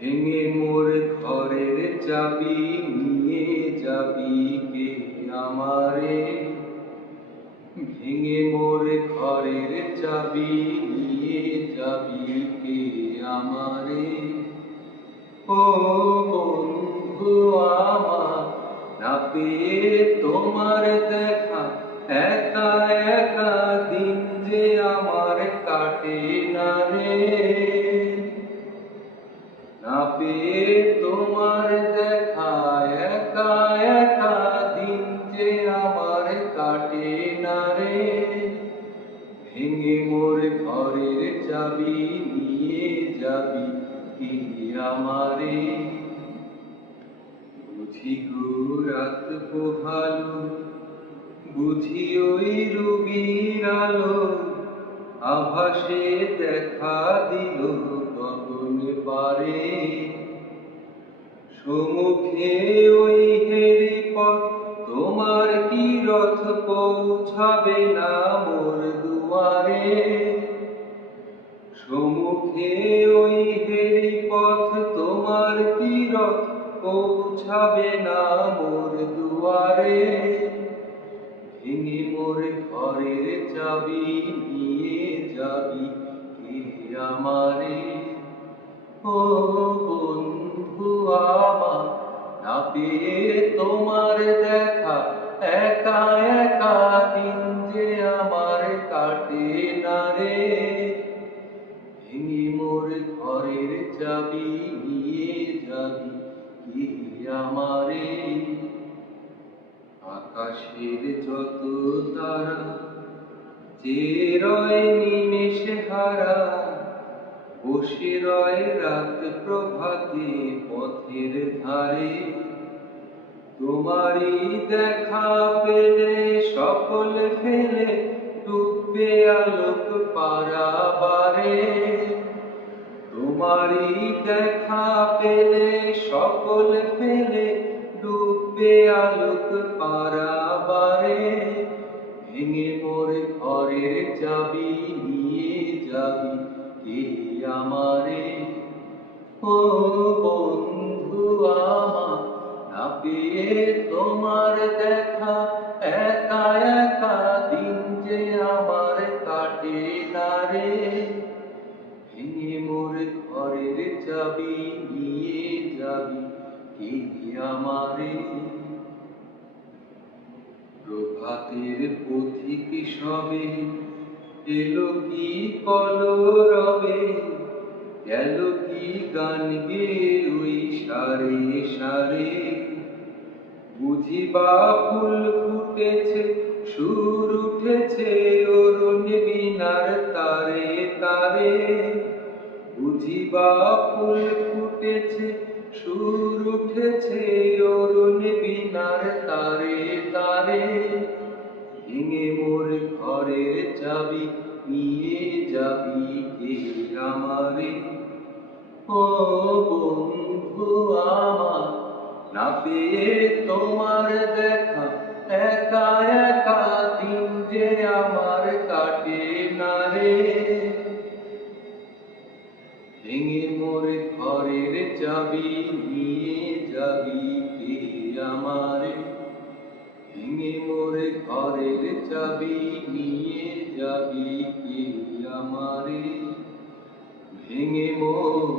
ভেঙে মোর ঘরের চাবি নিয়ে যাবি কে আমারে। ভেঙে মোর ঘরের চাবি নিয়ে যাবি কে আমারে। ও বন্ধু আমার, না পেয়ে তোমার দেখা, একা একা দিন যে আমার কাটে না রে। না পেয়ে তোমার দেখা, একা একা দিন যে আমার কাটে না রে। ভেঙে মোর ঘরের চাবি নিয়ে যাবি কি আমারে। বুঝি গো রাত পোহালো, বুঝি ওই রবির আলো, আভাসে দেখা দিল গগন পারে। সমুখে ওই হেরি পথ, তোমার কি রথ পৌঁছাবে না মোর দুয়ারে। সমুখে ওই হেরি পথ, তোমার কি রথ পৌঁছাবে না মোর দুয়ারে। ভেঙে মোর ঘরের চাবি নিয়ে যাবি কে আমারে। ও বন্ধু আমার, না পেয়ে তোমার দেখা, একা একা দিন যে আমার কাটে না রে। ভেঙে মোর ঘরের চাবি নিয়ে যাবি কে আমারে। আকাশের যত তারা যে রয় নিমেষে হারা, বসে রয় রাত প্রভাতে পথের ধারে। তোমারই দেখা পেলে সকল ফেলে ডুববে আলোক পারাবারে। তোমারই দেখা পেলে সকল ফেলে ডুববে আলোক পারাবারে। ভেঙে মোর ঘরের চাবি নিয়ে যাবি কে আমারে। ও বন্ধু আমার, না পেয়ে তোমার দেখা, একা একা দিন যে আমার কাটে না রে। ভেঙে মোর ঘরের চাবি নিয়ে যাবি কে আমারে। প্রভাতের পথিক সবে এলো কি কলরবে, গেল কি গান গেয়ে ওই সারে সারে। বুঝি বা ফুল ফুটেছে, সুর উঠেছে অরুণ বীণার তারে তারে। বুঝি বা ফুল ফুটেছে, সুর উঠেছে অরুণ বীণার তারে তারে। ভেঙে মোর ঘরের চাবি নিয়ে যাবি কে আমারে। ও বন্ধু আমার, না পেয়ে তোমার দেখা, একা একা দিন যে আমার কাটে না রে। ভেঙে মোর ঘরের চাবি নিয়ে যাবি কে আমারে। ভেঙে মোর ঘরের চাবি নিয়ে যাবি কে আমারে। ভেঙে মোর